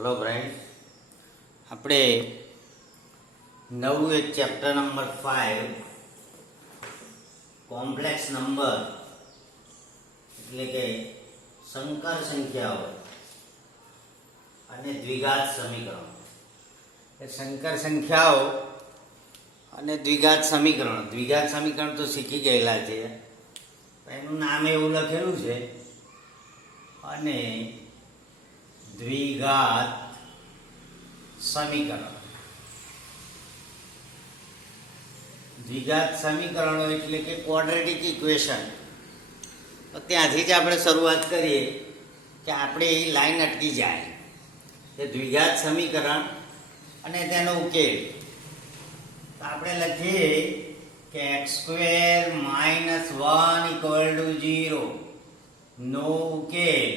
Hello friend, આપણે નવું એક ચેપ્ટર નંબર 5 કોમ્પ્લેક્સ નંબર એટલે કે સંકર સંખ્યાઓ અને દ્વિઘાત સમીકરણો, સંકર સંખ્યાઓ અને દ્વિઘાત સમીકરણ તો શીખી ગયેલા છે, એનું નામ એવું લખેલું છે અને દ્વિઘાત સમીકરણો એટલે કે ક્વોડ્રેટિક ઇક્વેશન. તો ત્યાંથી જ આપણે શરૂઆત કરીએ કે આપણે એ લાઈન અટકી જાય કે દ્વિઘાત સમીકરણ અને તેનો ઉકેલ. તો આપણે લખીએ કે x² - 1 = 0 નો ઉકેલ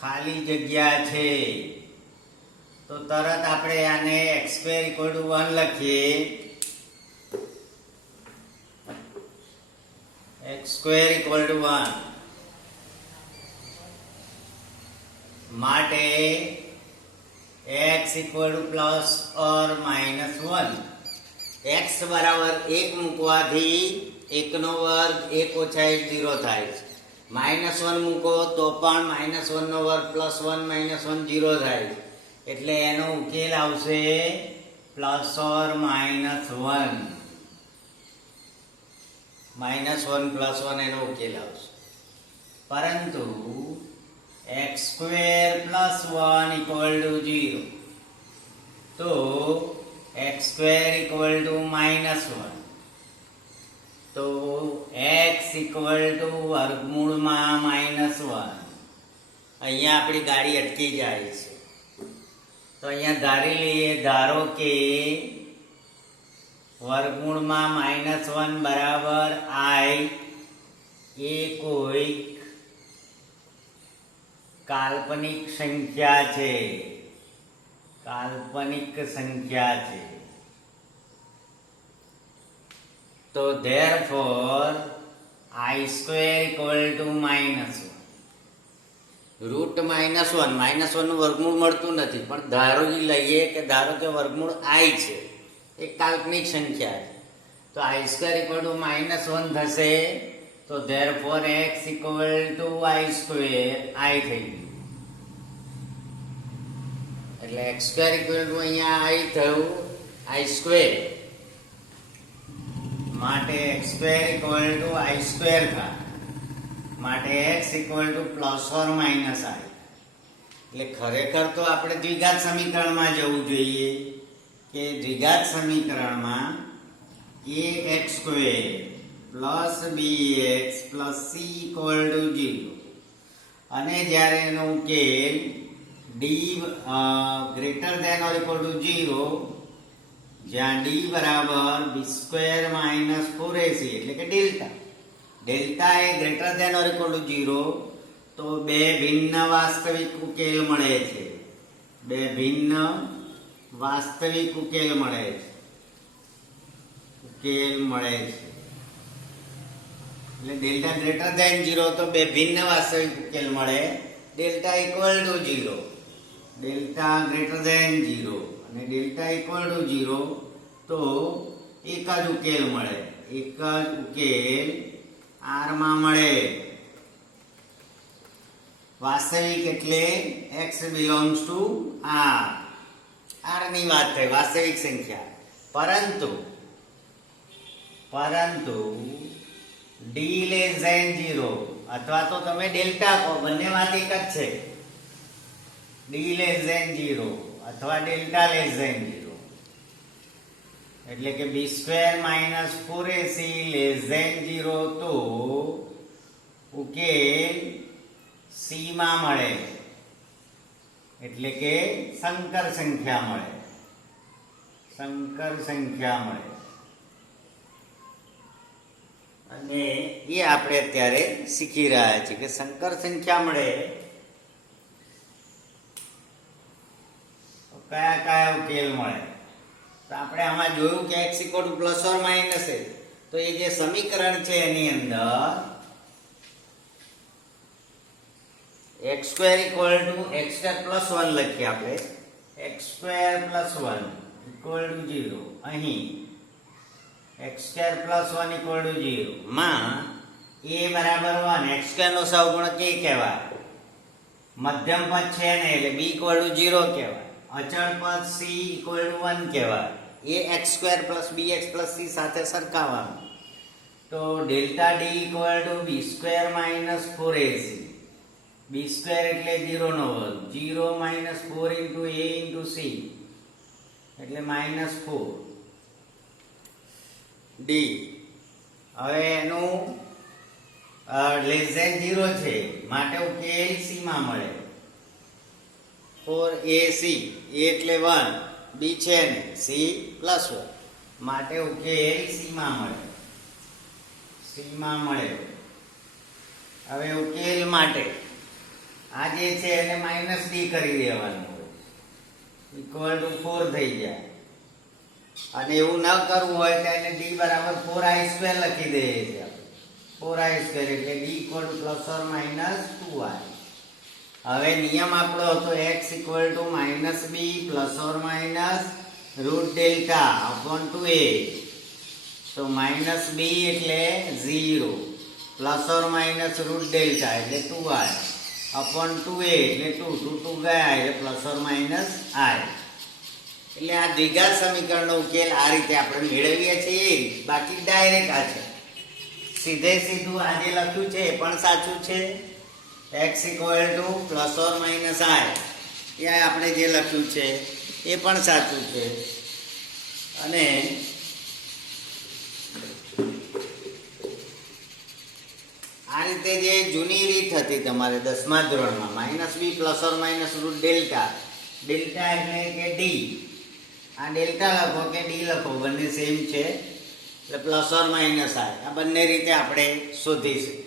ખાલી જગ્યા છે. તો તરત આપણે આને x² = 1 લખીએ. x² = 1 માટે x ± 1. x બરાબર 1 મૂકવાથી 1 નો વર્ગ 1 ઓછા 1 0 થાય છે. -1 મૂકો તો પણ -1 નો વર્ગ +1 - 1 0 થાય છે. એટલે એનો ઉકેલ આવશે ±1. -1 એનો ઉકેલ આવશે. પરંતુ x² + 1 = 0. તો x² = -1. તો x વર્ગમૂળમાં -1. અહીંયા આપણી ગાડી અટકી જાય છે. તો અહીંયા ધારી લઈએ, ધારો કે વર્ગમૂળમાં -1 બરાબર i એ કોઈક કાલ્પનિક સંખ્યા છે. તો therefore i² = -1. રૂટ -1 નું વર્ગમૂળ મળતું નથી, પણ ધારો લઈએ કે ધારો કે વર્ગમૂળ i છે, એક કાલ્પનિક સંખ્યા છે. તો i² = -1 થશે. તો therefore x = i², i થઈ ગયું. એટલે x² = અહીંયા i થયું, i². માટે x² = i² થાય. માટે x = ±i. એટલે ખરેખર તો આપણે દ્વિઘાત સમીકરણમાં જવું જોઈએ કે દ્વિઘાત સમીકરણમાં ax² + bx + c = 0. અને જ્યારે એનો ઉકેલ d ≥ 0, જ્યાં d બરાબર b² - 4ac એટલે કે ડેલ્ટા એ >= 0, તો બે ભિન્ન વાસ્તવિક ઉકેલ મળે છે. એટલે >0 તો બે ભિન્ન વાસ્તવિક ઉકેલ મળે. ડેલ્ટા = 0, ડેલ્ટા >0 અને ડેલ્ટા = 0, તો એક જ ઉકેલ મળે. R માં મળે. વાસ્તવિક એટલે x belongs to R. R ની વાત થઈ, વાસ્તવિક સંખ્યા. પરંતુ d <0 અથવા તો તમે ડેલ્ટા કહો, બંને વાત એક જ છે. d <0 અથવા ડેલ્ટા <0 એટલે કે b² - 4ac <0, તો ઉકેલ c માં મળે. એટલે કે સંકર સંખ્યા મળે. અને એ આપણે અત્યારે શીખી રહ્યા છીએ કે સંકર સંખ્યા મળે તો કયા ઉકેલ મળે. તો આપણે આમાં જોયું કે x = ± તો એ જે સમીકરણ છે એની અંદર x x square equal to x square plus 1 લખીએ આપણે. X square plus 1 equal to 0. અહીં x square plus 1 equal to 0 માં a બરાબર 1, એક્સ સ્ક્વેર નો સહગુણક a કહેવાય. મધ્યમ પદ છે ને એટલે b ઇક્વલ ટુ 0 કહેવાય. અચળ પદ c ઇક્વલ ટુ 1 કહેવાય. A x square plus bx plus c સાથે સરખાવવાનું. તો delta d equal to b square minus 4ac. b square એટલે 0 નો વર્ગ. 0 minus 4 into a into c એટલે માઇનસ 4 d. હવે એનું લેસ ધેન 0 છે માટે ઉકેલ c માં મળે. 4ac a એટલે 1, b છે ને c પ્લસ 1 માટે ઉકેલ c માં મળે. c માં મળે. હવે ઉકેલ માટે આ જે છે એને માઇનસ d કરી દેવાનું ઇક્વલ ટુ 4 થઈ જાય. અને એવું ન કરવું હોય તો એને d બરાબર 4i² લખી દઈએ છીએ. 4i² એટલે d equal two plus or minus 2i. હવે નિયમ આપણો હતો x equal to minus b plus or minus route delta upon 2a. તો માઇનસ b એટલે 0 plus or minus route delta એટલે 2i અપોન 2a એટલે 2 2 ગયા એટલે પ્લસ ઓર માઇનસ i. એટલે આ દ્વિઘાત સમીકરણનો ઉકેલ આ રીતે આપણે મેળવીએ છીએ. બાકી ડાયરેક્ટ આ છે, સીધે સીધું આ જે લખ્યું છે એ પણ સાચું છે. x equal to plus or minus i એ આપણે જે લખ્યું છે એ પણ સાચું છે. અને આ રીતે જે જૂની રીત હતી તમારે 10મા ધોરણમાં minus b plus or minus route delta. Delta એટલે કે d. આ ડેલ્ટા લખો કે d લખો બંને સેમ છે એટલે પ્લસ ઓર માઇનસ i. આ બંને રીતે આપણે શોધીશું.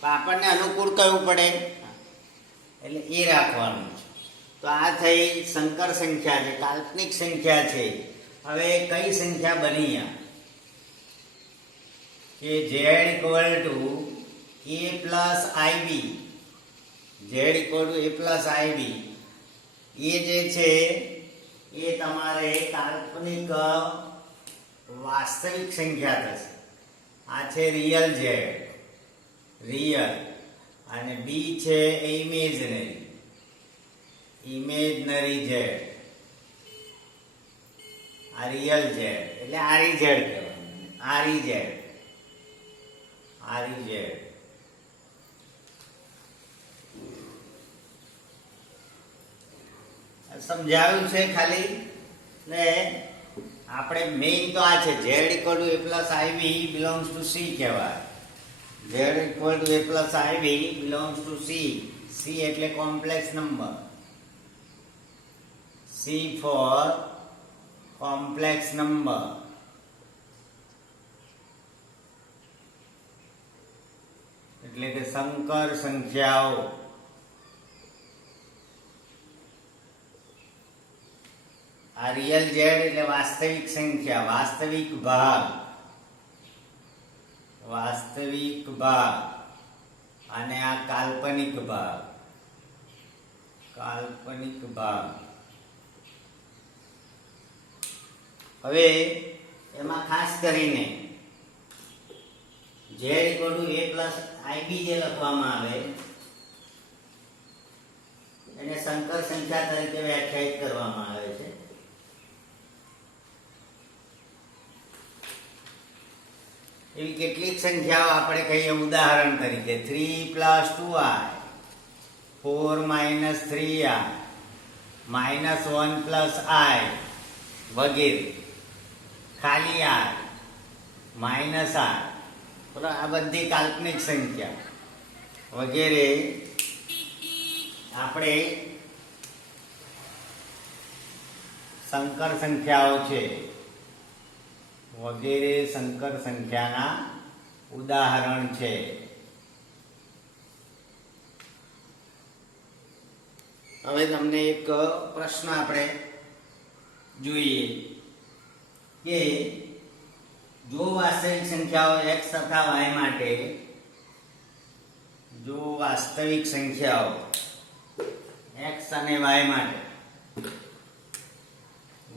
તો આપણને અનુકૂળ કયું પડે એટલે એ રાખવાનું છે. તો આ થઈ સંકર સંખ્યા છે, કાલ્પનિક સંખ્યા છે. હવે કઈ સંખ્યા બની આ કે z equal to a plus ib. z equal to a plus ib એ જે છે એ તમારે કાલ્પનિક વાસ્તવિક સંખ્યા થશે. આ છે રિયલ z, રિયલ, અને b છે ઇમેજનરી, ઇમેજનરી z. આ રિયલ z એટલે RZ કહેવાય. RZ, RZ. સમજાવ્યું છે ખાલી ને આપણે મેઇન તો આ છે z equal to a plus ib belongs to c કહેવાય. z equal to a plus ib belongs to c. c એટલે complex number. c for complex number. એટલે કે સંકર સંખ્યાઓ. આ રિયલ z એટલે વાસ્તવિક સંખ્યા, વાસ્તવિક ભાગ, વાસ્તવિક ભાગ. અને આ કાલ્પનિક ભાગ, કાલ્પનિક ભાગ. હવે એમાં ખાસ કરીને z equal to a plus ib જે લખવામાં આવે એને સંકર સંખ્યા તરીકે વ્યાખ્યાયિત કરવામાં આવે છે. એવી કેટલીક સંખ્યાઓ આપણે કહીએ ઉદાહરણ તરીકે 3 plus 2i, 4 minus 3i, minus 1 plus i વગેરે. ખાલી i, માઇનસ i, બરાબર. આ બધી કાલ્પનિક સંખ્યા વગેરે આપણે સંકર સંખ્યાઓ છે. વગેરે સંકર સંખ્યાના ઉદાહરણ છે. હવે તમને એક પ્રશ્ન આપણે જોઈએ કે જો વાસ્તવિક સંખ્યાઓ x તથા y માટે, જો વાસ્તવિક સંખ્યાઓ x અને y માટે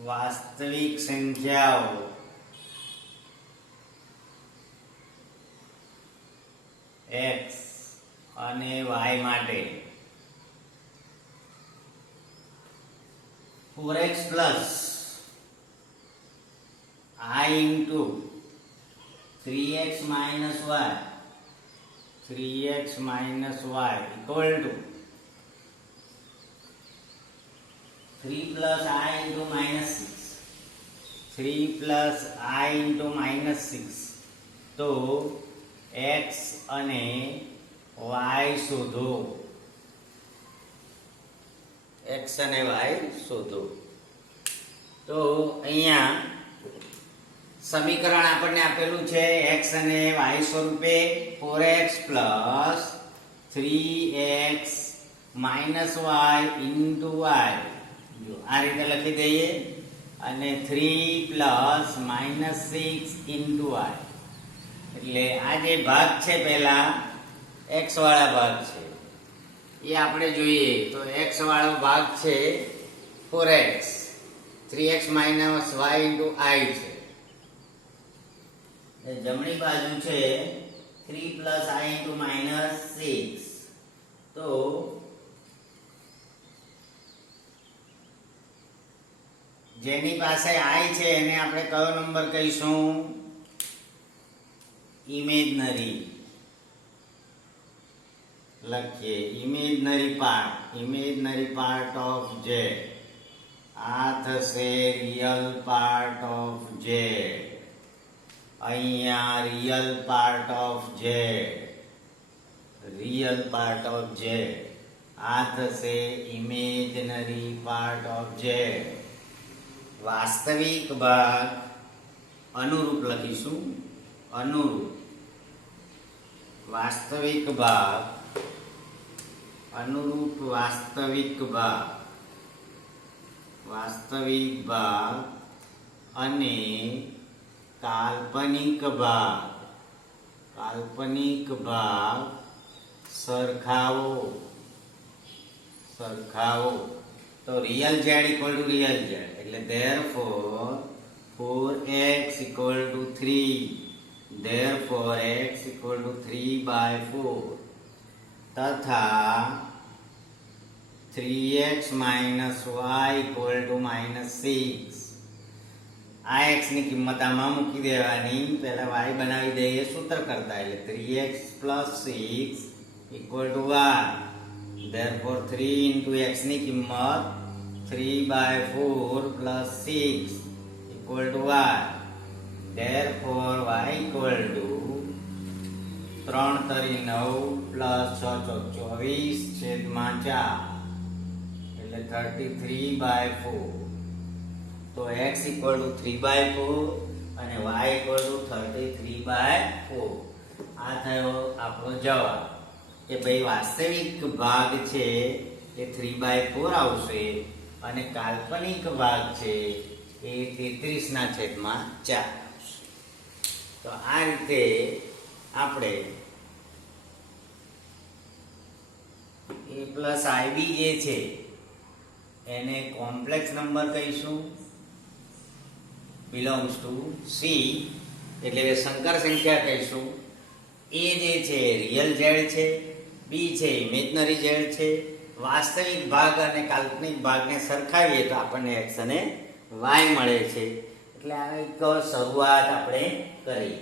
વાસ્તવિક સંખ્યાઓ x અને y માટે 4x plus I into 3x minus y equal to 3 plus I into minus 6 તો x અને y શોધો. x અને y શોધો. તો અહીંયા સમીકરણ આપણને આપેલું છે x અને y સ્વરૂપે 4x plus 3x minus y into y. જો આ રીતે લખી દઈએ અને 3 plus minus 6 into y. એટલે આ જે ભાગ છે પહેલા x વાળા ભાગ છે એ આપણે જોઈએ તો x વાળો ભાગ છે 4x 3x minus y into I છે. જમણી બાજુ છે 3 plus I into minus 6. તો જેની પાસે I છે એને આપણે કયો નંબર કહીશું? ઇમેજનરી લખીએ. Imaginary part of z. આ થશે રિયલ પાર્ટ ઓફ z. અહીંયા રિયલ પાર્ટ ઓફ z. આ થશે ઇમેજનરી પાર્ટ ઓફ z. વાસ્તવિક ભાગ અનુરૂપ લખીશું. અનુરૂપ વાસ્તવિક ભાગ અને કાલ્પનિક ભાગ સરખાવો. તો real z equal to real z એટલે therefore 4x equal to 3. therefore x equal to 3/4 તથા 3x minus y equal to -6. આ x ની કિંમત આમાં મૂકી દેવાની. પહેલા y બનાવી દઈએ સૂત્ર કરતા એટલે 3x plus 6 equal to 1. therefore 3 into x ની કિંમત 3/4 plus 6 equal to 1. therefore y equal to 3 તરી 9 plus 6 ચોક 24 છેદમાં 4 એટલે 33/4. તો x equal to 3/4 અને y equal to 33/4. આ થયો આપણો જવાબ કે ભાઈ વાસ્તવિક ભાગ છે એ 3/4 આવશે અને કાલ્પનિક ભાગ છે એ 33/4 આવશે. તો આ રીતે આપણે a plus ib જે છે એને કોમ્પ્લેક્સ નંબર કહીશું. બિલોંગ્સ ટુ c એટલે કે સંકર સંખ્યા કહીશું. a જે છે રિયલ z છે, b છે ઇમેજનરી z છે. વાસ્તવિક ભાગ અને કાલ્પનિક ભાગને સરખાવીએ તો આપણને x અને y મળે છે. એટલે આ એક શરૂઆત આપણે કરી.